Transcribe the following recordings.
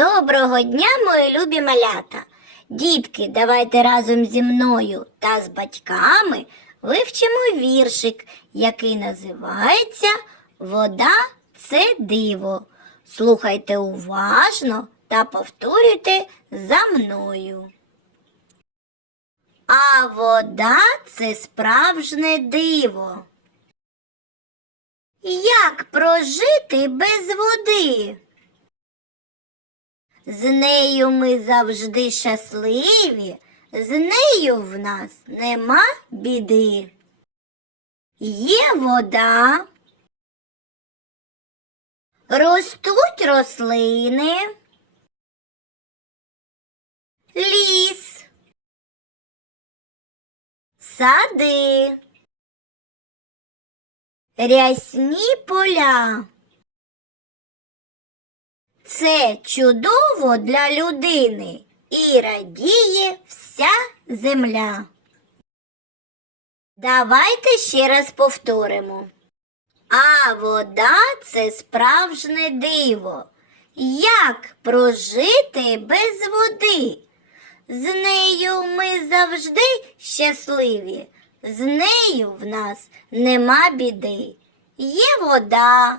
Доброго дня, мої любі малята! Дітки, давайте разом зі мною та з батьками вивчимо віршик, який називається Вода це диво. Слухайте уважно та повторюйте за мною. А вода це справжнє диво. Як прожити без води? З нею ми завжди щасливі, з нею в нас нема біди. Є вода, ростуть рослини, ліс, сади, рясні поля. Це чудово для людини і радіє вся земля. Давайте ще раз повторимо. А вода це справжнє диво. Як прожити без води? З нею ми завжди щасливі, з нею в нас нема біди. Є вода,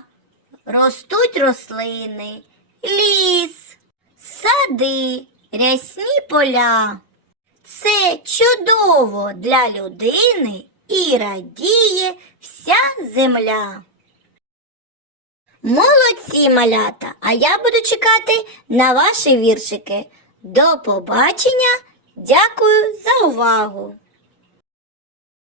ростуть рослини, ліс, сади, рясні поля. Це чудово для людини і радіє вся земля. Молодці малята, а я буду чекати на ваші віршики. До побачення. Дякую за увагу!